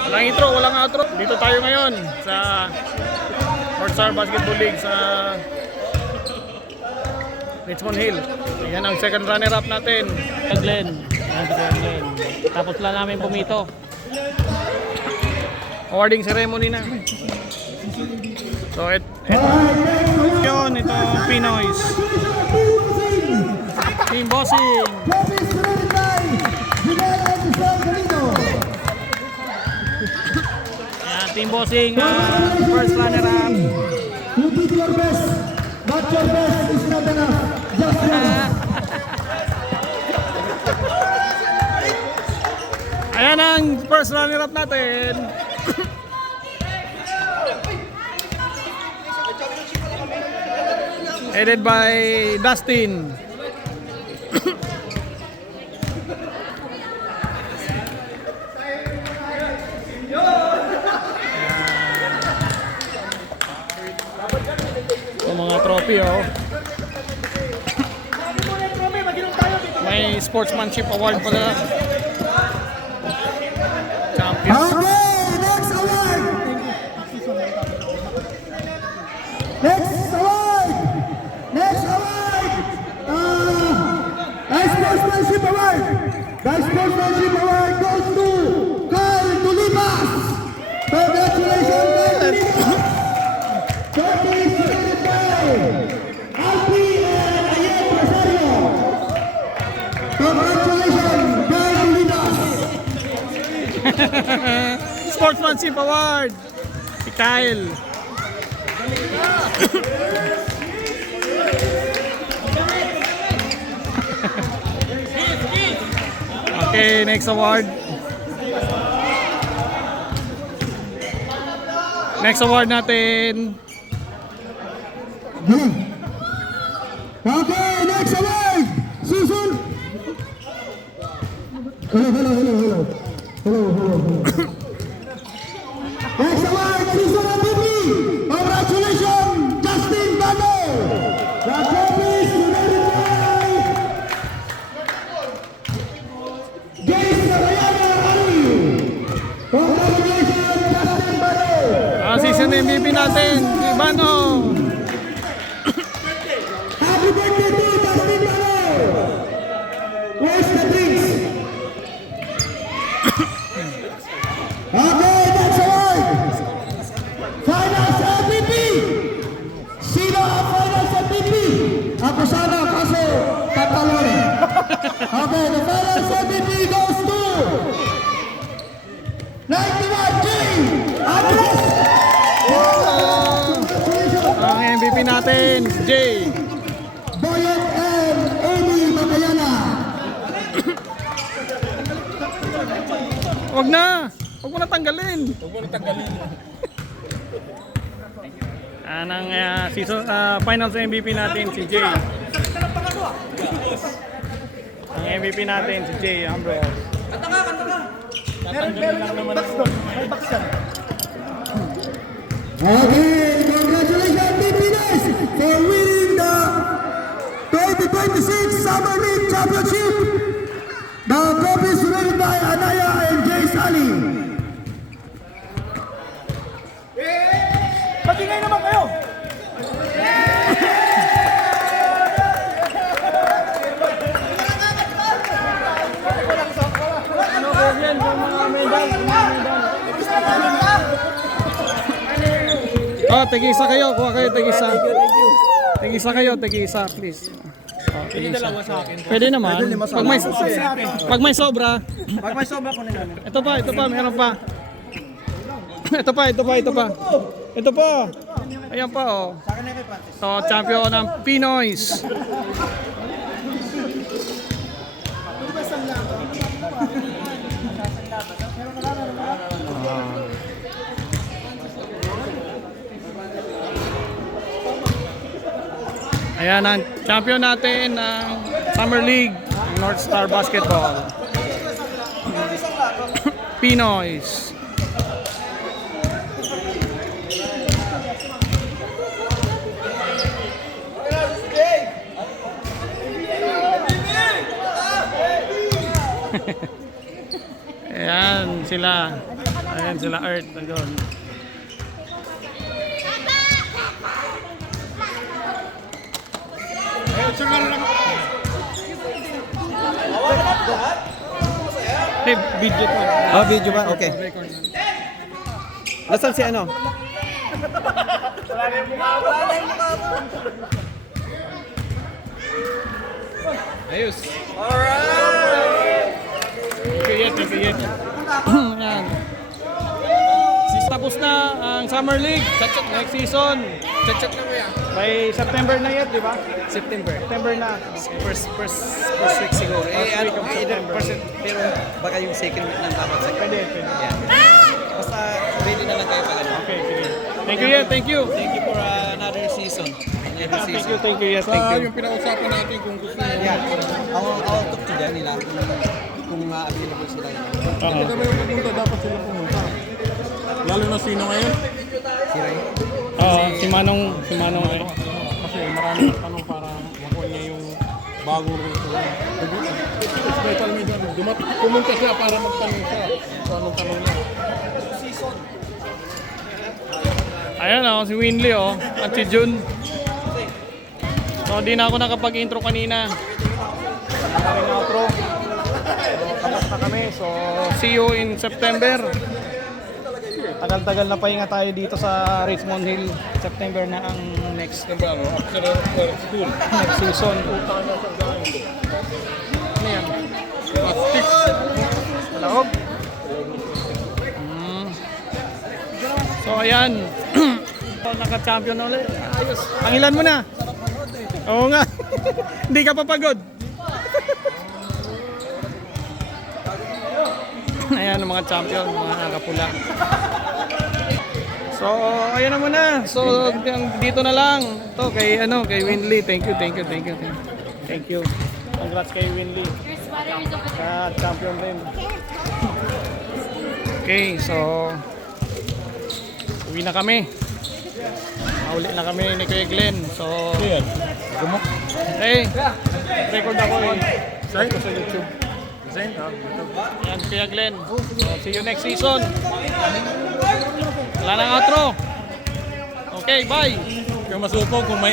Walang intro, walang outro. Dito tayo ngayon sa North Star Basketball League sa Richmond Hill. Yan ang second runner-up natin. Glenn. Tapos lang namin pumito. Awarding ceremony na. So ito yun, ito Pinoy's Team Bossing. Yan, Team Bossing, first runner-up. You did your best, but your best is not enough. Just Ayan ang first runner-up natin. Headed by Dustin. Yung mga trophy, oh. May sportsmanship award pala. Champion. okay, next award. Next award. Next award. Nice sportsmanship award. Nice sportsmanship award goes to Carl Tulipas. Congratulations, Carl Tulipas. Trophy presented by Alpi and Ayet Rosario. Congratulations, Carl Tulipas. Sportsmanship award. Si Kyle. Okay, next award. Next award natin. Okay, next award. Susun. Hello. Next award, Susun MVP. Congratulations, Justin Bano. The trophy is presented by James Sarayana Ali. Congratulations, Justin Bano. Ang season MVP natin, si Bano. Happy birthday to Justin Bano. Where's the drinks? Okay, next award. Finals MVP. Sino ang finals MVP? Ako sana, kaso tatalon. Okay, the finals MVP goes to 91J Andres. Ang MVP natin, si Jay. Boyet and Amy Makayana. Wag na. Huwag mo na tanggalin. Ang season finals MVP natin si Jay. Ang MVP natin si Jay Ambrose. Kanta ka. Meron lang naman box doon. May box yan. Okay, congratulations Pilipinas for winning the 2026 Summer League Championship. The trophy is presented by Anaya and Jay Sally. Patingay naman kayo! Oh, tig-isa kayo. Kuha kayo, tig-isa. Tig-isa kayo, tig-isa, please. Oh, tig-isa. Pwede naman. Pag may sobra. Pag may sobra ko na yan. Ito pa, meron pa. Ito pa. Ito po. Ayan pa, oh. Ito, champion ng Pinoy's. Ayan ang champion natin ng Summer League, North Star Basketball. Pinoy's. Ayan sila. Ayan sila Earth. Ayun. Hey, video ko. Ah, video ba? Okay. Record na. Nasaan si ano? Ayos. Alright! Tikiyet. Ayan. Tapos na ang Summer League. Next season. By September na yan, di ba? September na. First week siguro. First week of September. Pero baka yung second week ng dapat sa Pwede. Yeah. Basta ready na lang kayo pag ano. Okay, sige. Thank you, Thank you. Thank you for another season. Another Thank season. you, Thank you. Yung pinag-usapan natin kung gusto nyo. Yeah. I'll talk to them nila kung available sila. Oo. Kaya may pumunta, dapat sila pumunta. Lalo na sino ngayon? Si Ray. Oo, si Manong eh. Kasi maraming tanong para makuha niya yung bagong rules. Special media. Pumunta siya para magtanong siya. Kung anong tanong niya. Ayan si Winley at si Jun. So di na ako nakapag-intro kanina. Wala rin outro. Tapos na kami. So see you in September. Tagal-tagal na pahinga tayo dito sa Richmond Hill. September na ang next After school. next season. Ano yan? Sticks. Malaog. So ayan. Naka-champion ulit. Ayos. Pangilan mo na. Oo nga. Hindi ka papagod. Ayan ang mga champion, mga nakapula. So, ayan na muna. So, dito na lang. Ito kay Winley. Thank you. Congrats kay Winley. Champion din. Okay, so uwi na kami. Uli na kami ni Kuya Glenn. So, Ayan. Gumok. hey, record ako Saan ko sa YouTube? Saan? Yan, Kuya Glenn. So, see you next season. Wala nang outro. Okay, bye. Kaya masupog kung may